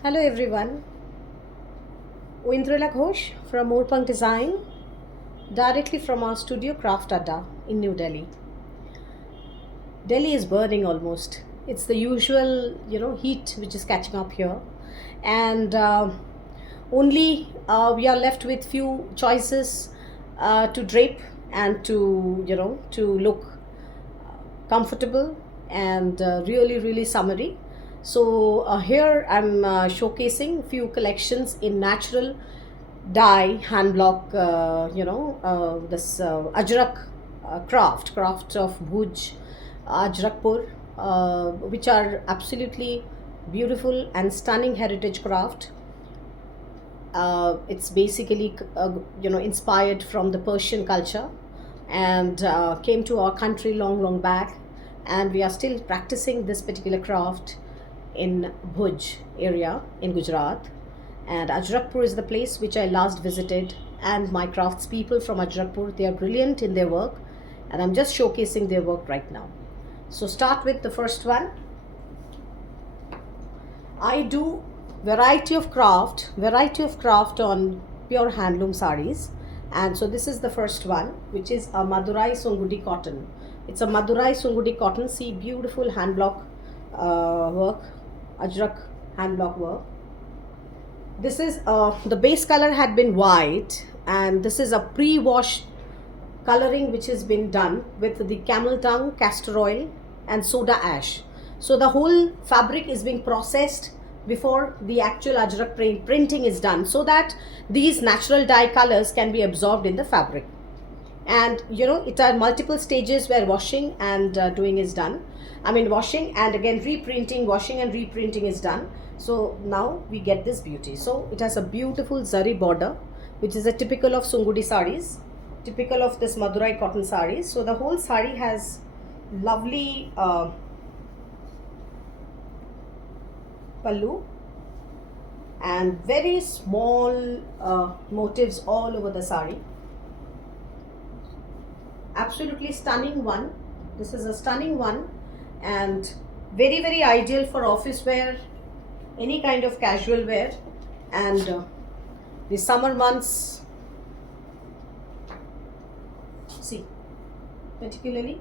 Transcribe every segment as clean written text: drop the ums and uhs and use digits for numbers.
Hello everyone, Oindrila Ghosh from Moorpunk Design, directly from our studio Craft Adda in New Delhi. Delhi is burning almost. It's the usual, heat which is catching up here, and only we are left with few choices to drape and to look comfortable and really summery. So here I'm showcasing few collections in natural dye hand block, this ajrak craft of Bhuj, Ajrakpur, which are absolutely beautiful and stunning heritage craft. It's basically inspired from the Persian culture and came to our country long back, and we are still practicing this particular craft in Bhuj area in Gujarat. And Ajrakpur is the place which I last visited, and my craftspeople from Ajrakpur, they are brilliant in their work, and I'm just showcasing their work right now. So start with the first one. I do variety of craft on pure handloom sarees. And so this is the first one, which is a Madurai Sungudi cotton. It's a Madurai Sungudi cotton. See, beautiful hand block work, ajrak hand block work. This is the base color had been white, and this is a pre-wash coloring which has been done with the camel tongue, castor oil, and soda ash. So the whole fabric is being processed before the actual ajrak printing is done, so that these natural dye colors can be absorbed in the fabric. And it are multiple stages where washing and doing is done. I mean, washing and again reprinting, washing and reprinting is done. So now we get this beauty. So it has a beautiful zari border, which is a typical of Sungudi sarees, typical of this Madurai cotton sarees. So the whole saree has lovely pallu and very small motifs all over the saree. Absolutely stunning one. This is a stunning one, and very ideal for office wear, any kind of casual wear, and the summer months. See, particularly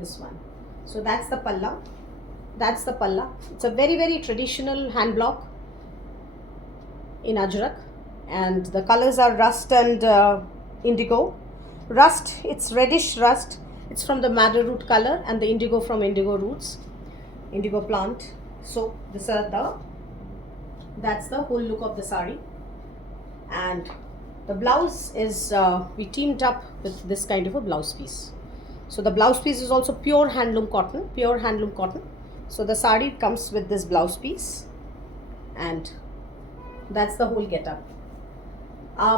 this one. So that's the palla. That's the palla. It's a very traditional hand block in ajrak, and the colors are rust and indigo. Rust, it's reddish rust. It's from the madder root color, and the indigo from indigo roots, indigo plant. So that's the whole look of the sari. And the blouse is we teamed up with this kind of a blouse piece. So the blouse piece is also pure handloom cotton, So the sari comes with this blouse piece, and that's the whole getup.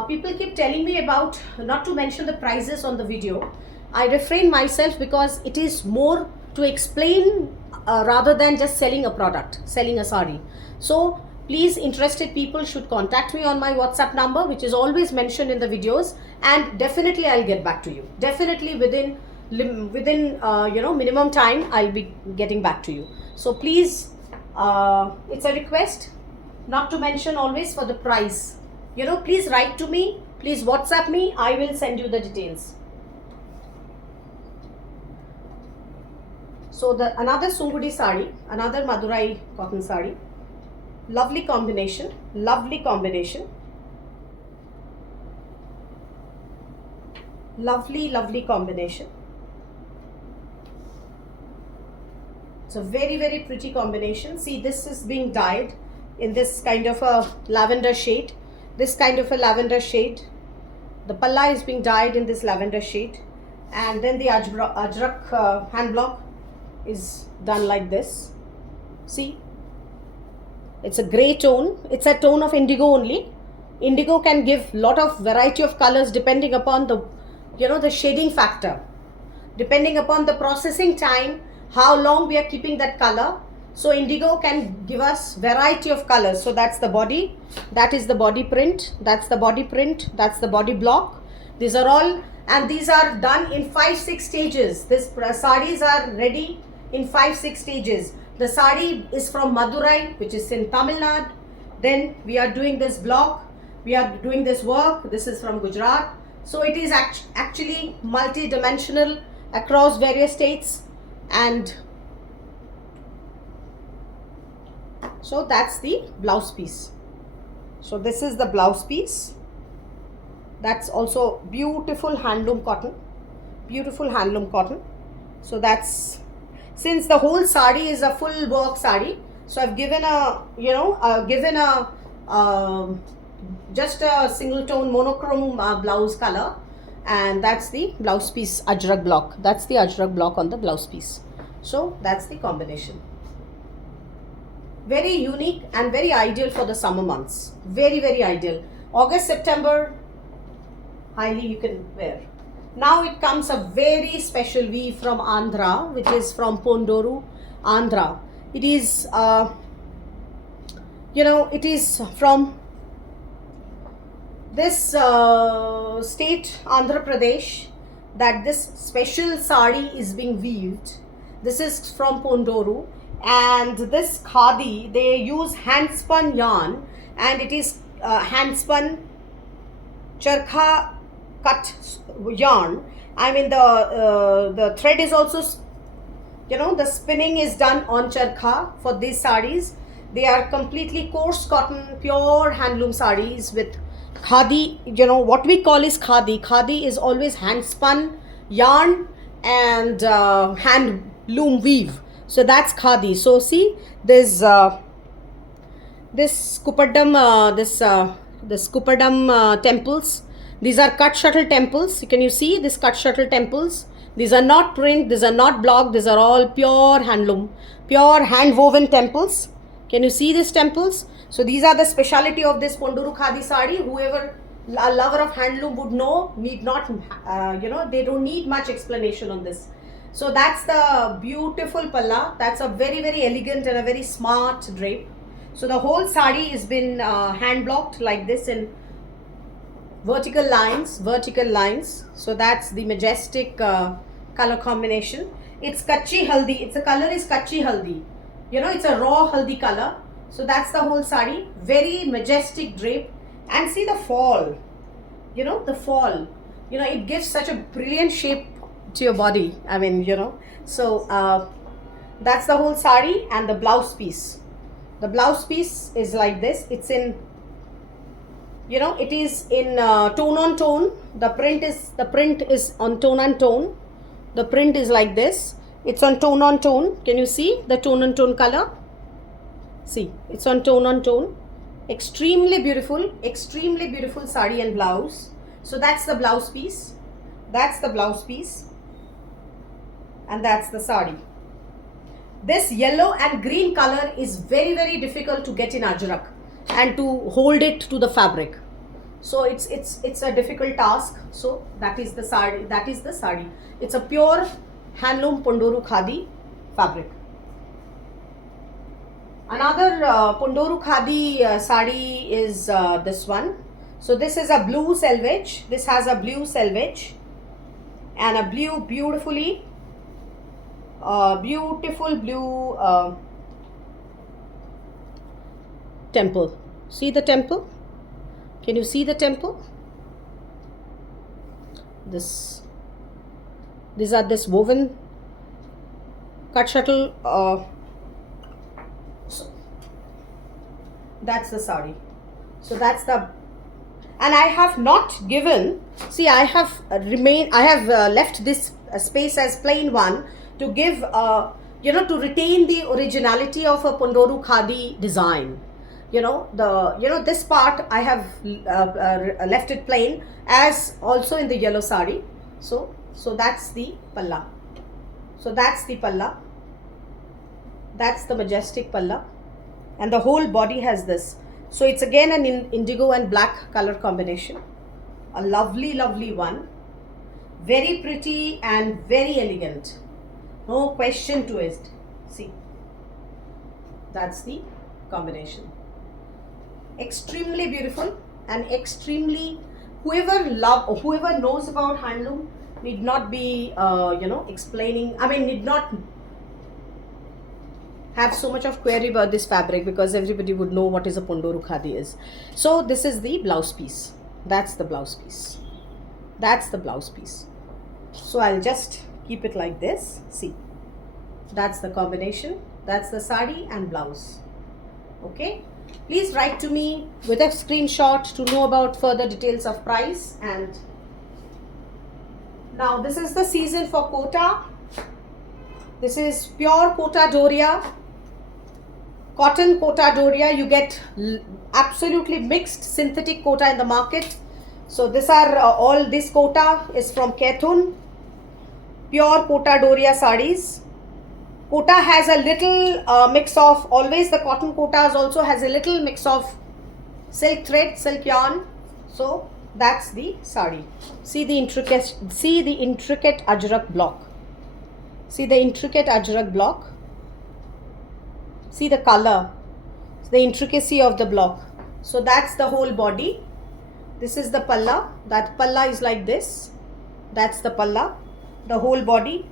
People keep telling me about not to mention the prices on the video. I refrain myself because it is more to explain rather than just selling a product, selling a sari. So please, interested people should contact me on my WhatsApp number, which is always mentioned in the videos, and definitely I'll get back to you. Definitely within minimum time, I'll be getting back to you. So please, it's a request not to mention always for the price. Please write to me, please WhatsApp me, I will send you the details. So another Sungudi sari, another Madurai cotton sari. Lovely combination, lovely combination. Lovely combination. It's a very pretty combination. See, this is being dyed in this kind of a lavender shade. The palla is being dyed in this lavender shade, and then the ajrak hand block is done like this. See, it's a gray tone. It's a tone of indigo only. Indigo can give lot of variety of colors depending upon the shading factor, depending upon the processing time, how long we are keeping that color. So indigo can give us variety of colors. So that's the body, that is the body print, that's the body print, that's the body block. These are all, and these are done in 5-6 stages. This sarees are ready in 5-6 stages. The sari is from Madurai, which is in Tamil Nadu. Then we are doing this block, we are doing this work. This is from Gujarat. So it is actually multi-dimensional across various states. And so that's the blouse piece. So this is the blouse piece. That's also beautiful handloom cotton. Beautiful handloom cotton. So that's, since the whole sari is a full work sari, so I've given a, just a single tone monochrome blouse color, and that's the blouse piece ajrak block. That's the ajrak block on the blouse piece. So that's the combination. Very unique and very ideal for the summer months. Very, very ideal. August, September, highly you can wear. Now it comes a very special weave from Andhra, which is from Pondoru, Andhra. It is, it is from this state, Andhra Pradesh, that this special sari is being weaved. This is from Pondoru, and this khadi, they use hand spun yarn, and it is hand spun charkha cut yarn. I mean the thread is also, the spinning is done on charkha for these sarees. They are completely coarse cotton, pure handloom sarees with khadi. What we call is khadi. Khadi is always hand spun yarn and handloom weave. So that's khadi. So see, there's this Kupadam, this Kupadam temples. These are cut shuttle temples. Can you see this cut shuttle temples? These are not print, these are not block, these are all pure handloom, pure hand woven temples. Can you see these temples? So these are the speciality of this Pondoru khadi sari. Whoever a lover of handloom would know, need not, they don't need much explanation on this. So that's the beautiful palla. That's a very, very elegant and a very smart drape. So the whole sari has been hand blocked like this in vertical lines. So that's the majestic color combination. It's kachi haldi. It's the color is kachi haldi. It's a raw haldi color. So that's the whole sari. Very majestic drape. And see the fall. The fall. It gives such a brilliant shape to your body. I mean, So that's the whole sari and the blouse piece. The blouse piece is like this. It's in, it is in tone on tone. The print is on tone on tone. The print is like this. It's on tone. Can you see the tone on tone color? See, it's on tone. Extremely beautiful sari and blouse. So that's the blouse piece. And that's the sari. This yellow and green color is very, very difficult to get in ajrak and to hold it to the fabric. So it's a difficult task. So that is the sari. It's a pure handloom Pondoru khadi fabric. Another Pondoru khadi sari is this one. So this is a blue selvage. This has a blue selvage and a beautiful blue temple. See the temple? Can you see the temple? These are this woven cut shuttle. So that's the sari. So that's the, and I have not given. See, I have left this space as plain one to give, to retain the originality of a Pondoru khadi design. This part I have left it plain, as also in the yellow sari. So that's the palla. That's the majestic palla, and the whole body has this. So it's again an indigo and black color combination. A lovely one. Very pretty and very elegant. No question to it. See, that's the combination. Extremely beautiful and extremely, whoever knows about handloom need not be explaining. I mean, need not have so much of query about this fabric because everybody would know what is a Ponduru Khadi is. So this is the blouse piece. That's the blouse piece. That's the blouse piece. So I'll just keep it like this. See, that's the combination. That's the sari and blouse. Okay. Please write to me with a screenshot to know about further details of price. And now this is the season for Kota. This is pure Kota Doria. Cotton Kota Doria. You get absolutely mixed synthetic Kota in the market. So these are all this Kota is from Kethun. Pure Kota Doria sarees. Kota has a little mix of, always the cotton Kotas also has a little mix of silk thread, silk yarn. So that's the sari. See the intricate ajrak block. See the intricate ajrak block. See the color, the intricacy of the block. So that's the whole body. This is the palla. That palla is like this. That's the palla. The whole body.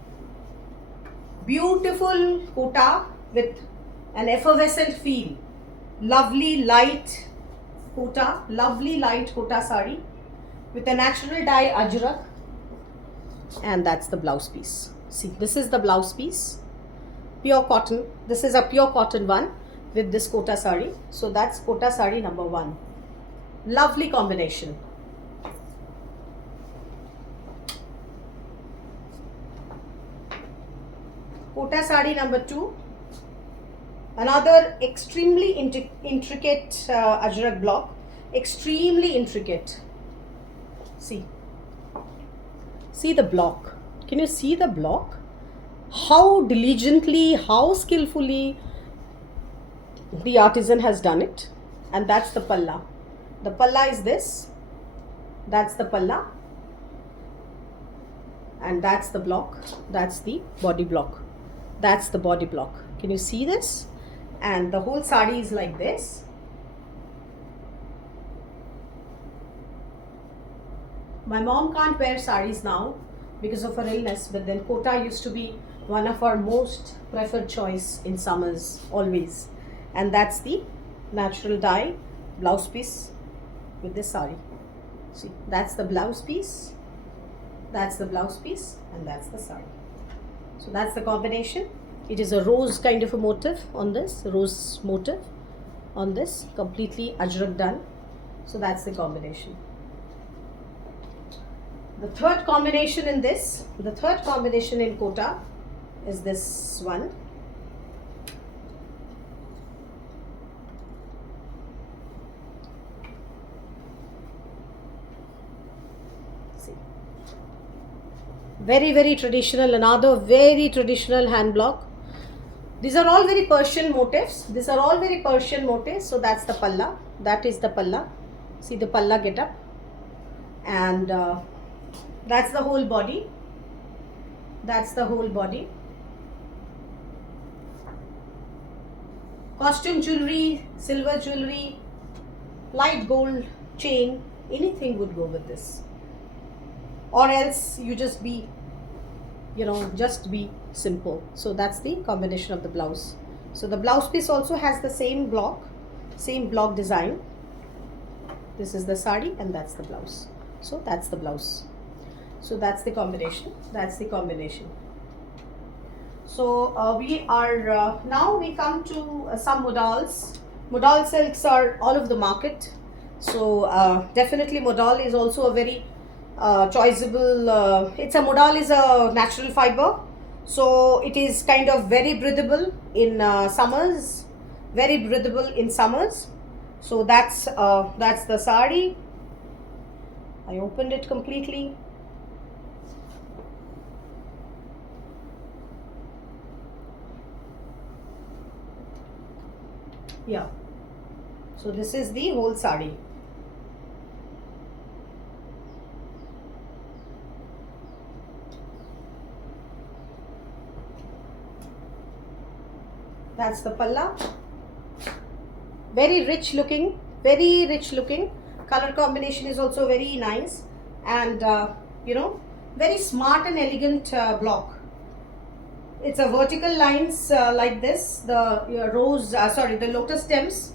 Beautiful Kota with an effervescent feel. Lovely light Kota. Lovely light Kota sari with a natural dye ajrak. And that's the blouse piece. See, this is the blouse piece. Pure cotton. This is a pure cotton one with this Kota sari. So that's Kota sari number 1. Lovely combination. Kota sari number 2. Another extremely intricate ajrak block. Extremely intricate. See. See the block. Can you see the block? How diligently, how skillfully the artisan has done it. And that's the palla. The palla is this. That's the palla. And that's the block. That's the body block. That's the body block. Can you see this? And the whole sari is like this. My mom can't wear saris now because of her illness, but then Kota used to be one of our most preferred choice in summers always. And that's the natural dye blouse piece with this sari. See, that's the blouse piece. That's the blouse piece, and that's the sari. So that's the combination. It is a rose kind of a motif on this, rose motif on this, completely ajrak done. So that's the combination. The third combination in this, the third combination in Kota is this one. See. Very, very traditional, another very traditional hand block. These are all very Persian motifs. These are all very Persian motifs. So that's the palla. That is the palla. See the palla get up. And that's the whole body. That's the whole body. Costume jewelry, silver jewelry, light gold chain, anything would go with this. Or else you just be, just be simple. So that's the combination of the blouse. So the blouse piece also has the same block design. This is the sari and that's the blouse. So that's the blouse. So that's the combination. That's the combination. So we are now we come to some modals. Modal silks are all over the market. So definitely modal is also a very choiceable. It's a modal is a natural fiber. So it is kind of very breathable in summers. Very breathable in summers. So that's the sari. I opened it completely. Yeah. So this is the whole sari. That's the palla. Very rich looking, very rich looking. Color combination is also very nice, and very smart and elegant block. It's a vertical lines like this. The the lotus stems.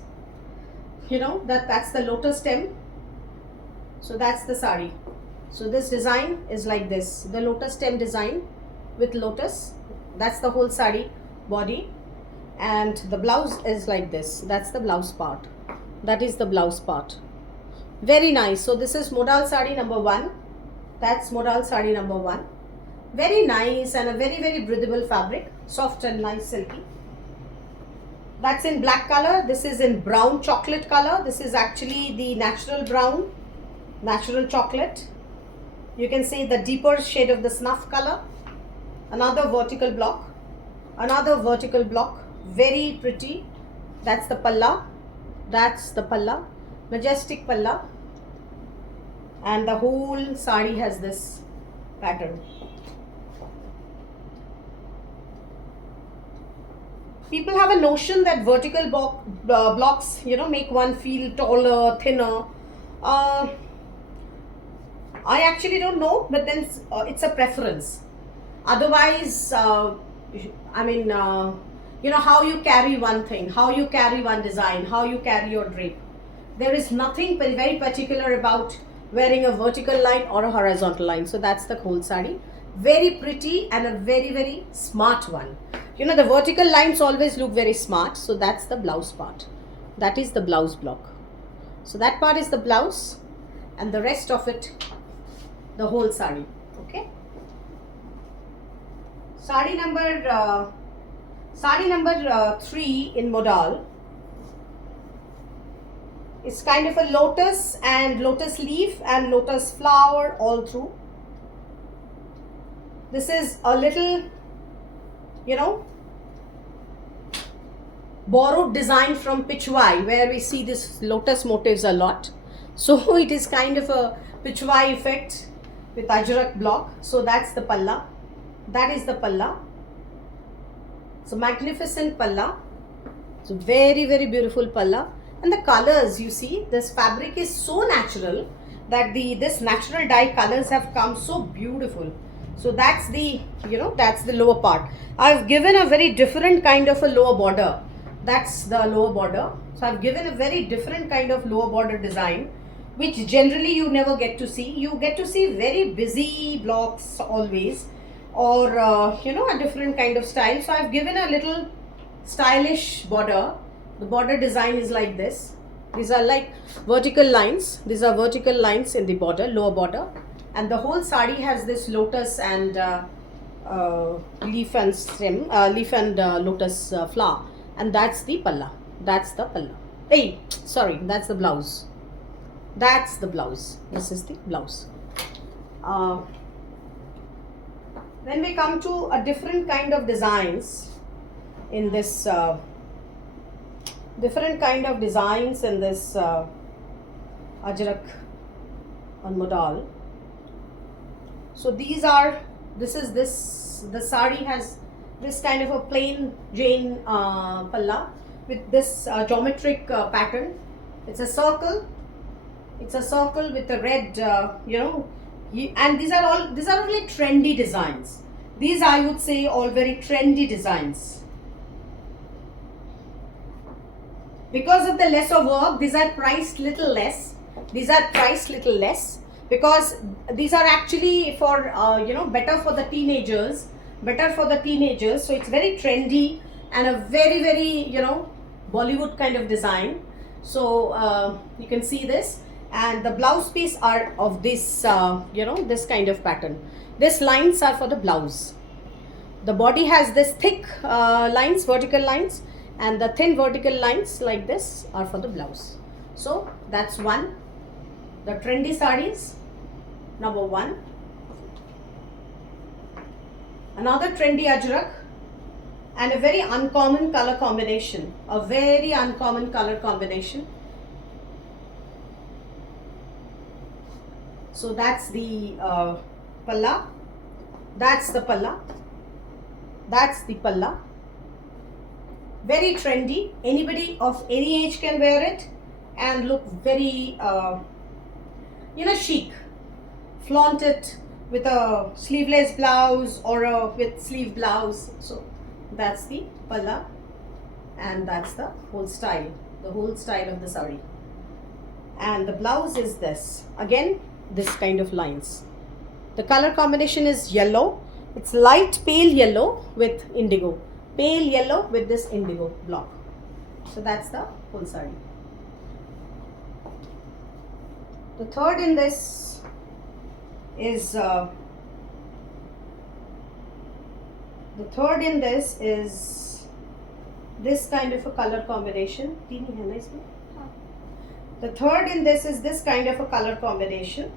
You know that's the lotus stem. So that's the sari. So this design is like this. The lotus stem design with lotus. That's the whole sari body. And the blouse is like this. That's the blouse part. That is the blouse part. Very nice. So this is modal sari number 1. That's modal sari number 1. Very nice and a very, very breathable fabric. Soft and nice silky. That's in black color. This is in brown chocolate color. This is actually the natural brown, natural chocolate. You can see the deeper shade of the snuff color. Another vertical block. Another vertical block. Very pretty. That's the palla. That's the palla. Majestic palla. And the whole sari has this pattern. People have a notion that vertical blocks, make one feel taller, thinner. I actually don't know, but then it's a preference. Otherwise, how you carry one thing, how you carry one design, how you carry your drape. There is nothing very particular about wearing a vertical line or a horizontal line. So that's the whole sari. Very pretty and a very, very smart one. The vertical lines always look very smart. So that's the blouse part. That is the blouse block. So that part is the blouse and the rest of it, the whole sari. Okay. Sari number 3 in modal. It's kind of a lotus and lotus leaf and lotus flower all through. This is a little, borrowed design from Pichwai, where we see this lotus motifs a lot. So it is kind of a Pichwai effect with Ajrak block. So that's the palla. That is the palla. So magnificent palla. So very, very beautiful palla. And the colors, you see, this fabric is so natural that this natural dye colors have come so beautiful. So that's the, that's the lower part. I've given a very different kind of a lower border. That's the lower border. So I've given a very different kind of lower border design, which generally you never get to see. You get to see very busy blocks always, or, a different kind of style. So I've given a little stylish border. The border design is like this. These are like vertical lines. These are vertical lines in the border, lower border. And the whole sari has this lotus and leaf and stem, leaf and lotus flower. And that's the palla. That's the palla. Hey, sorry, that's the blouse. That's the blouse. This is the blouse. Then we come to a different kind of designs in this Ajrak on modal. So the sari has this kind of a plain Jane palla with this geometric pattern. It's a circle. It's a circle with a red, and these are only trendy designs. These, I would say, all very trendy designs. Because of the lesser work, these are priced little less. Because these are actually for, better for the teenagers. So it's very trendy and a very, very, Bollywood kind of design. So you can see this. And the blouse piece are of this, this kind of pattern. These lines are for the blouse. The body has this thick lines, vertical lines, and the thin vertical lines like this are for the blouse. So that's one. The trendy sarees, number 1. Another trendy ajrak and a very uncommon color combination. So that's the palla. That's the palla. That's the palla. Very trendy. Anybody of any age can wear it and look very, chic. Flaunt it with a sleeveless blouse or a with sleeve blouse. So that's the palla, and that's the whole style of the sari. And the blouse is this, again this kind of lines. The color combination is yellow. It's light pale yellow with indigo, pale yellow with this indigo block. So that's the whole sari. The third in this is this kind of a color combination. The third in this is this kind of a color combination.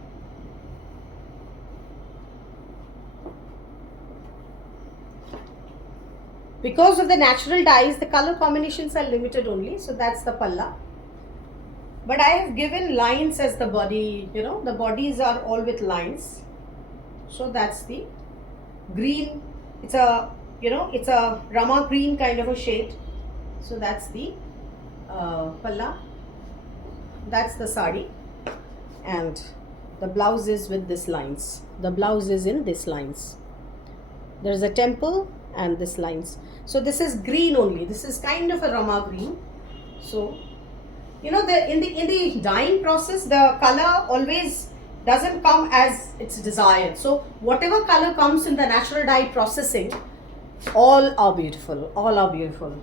Because of the natural dyes, the color combinations are limited only. So that's the palla. But I have given lines as the body, the bodies are all with lines. So that's the green. It's a, it's a Rama green kind of a shade. So that's the palla. That's the sari. And the blouse is with this lines. The blouse is in this lines. There's a temple and this lines. So this is green only. This is kind of a Rama green. So in the dyeing process, the color always doesn't come as it's desired. So whatever color comes in the natural dye processing, all are beautiful. All are beautiful.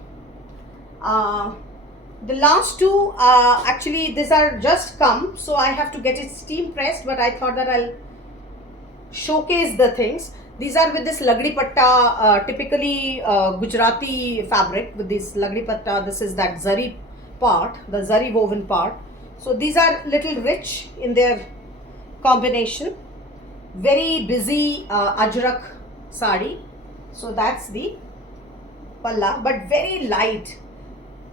The last two, actually these are just come, so I have to get it steam pressed, but I thought that I'll showcase the things. These are with this lagdi patta, typically Gujarati fabric with this lagdi patta. This is that zari part, the zari woven part. So these are little rich in their combination. Very busy ajrak sari. So that's the palla, but very light.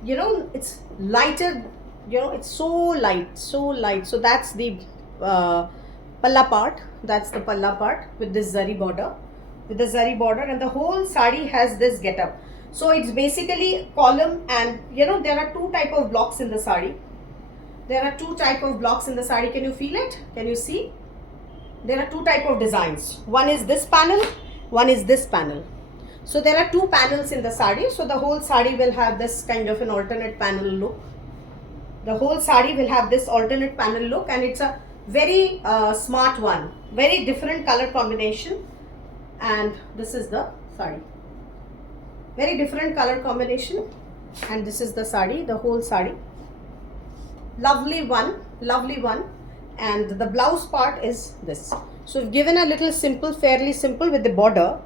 It's lighter, it's so light. So that's the palla part. That's the palla part with this zari border. And the whole sari has this getup. So it's basically column, and there are two type of blocks in the sari. Can you feel it? Can you see? There are two type of designs. One is this panel, one is this panel. So there are two panels in the sari. So the whole sari will have this kind of an alternate panel look. And it's a very smart one. Very different color combination. And this is the sari. Very different color combination. And this is the sari, the whole sari. Lovely one. And the blouse part is this. So we've given a little simple, fairly simple with the border.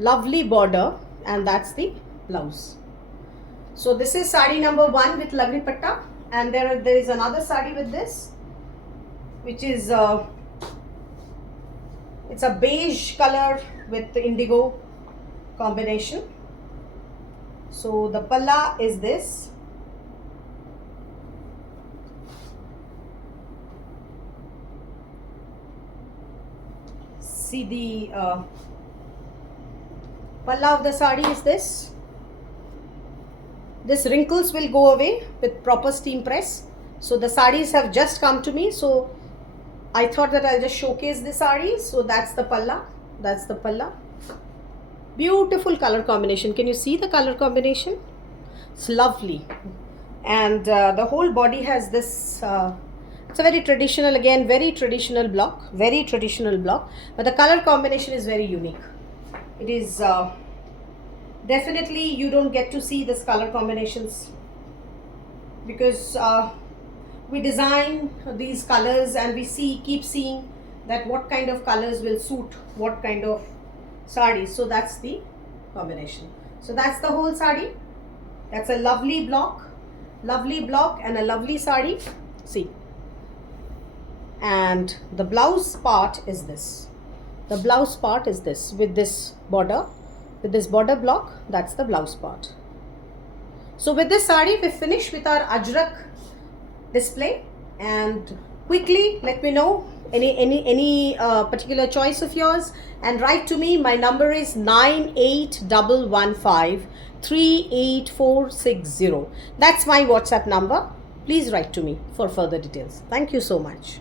Lovely border, and that's the blouse. So this is sari number 1 with lagdi patta, and there is another sari with this, which is it's a beige color with the indigo combination. So the palla is this. See the palla of the sari is this. This wrinkles will go away with proper steam press. So the saris have just come to me, so I thought that I'll just showcase the saris. So that's the palla. Beautiful color combination. Can you see the color combination? It's lovely. And the whole body has this it's a very traditional, again very traditional block, but the color combination is very unique. It is definitely, you don't get to see this color combinations, because we design these colors and we keep seeing that what kind of colors will suit what kind of sari. So that's the combination. So that's the whole sari. That's a lovely block and a lovely sari. See, and the blouse part is this. With this border block. That's the blouse part. So with this sari, we finish with our ajrak display. And quickly let me know any particular choice of yours, and write to me. My number is 9815 38460. That's my WhatsApp number. Please write to me for further details. Thank you so much.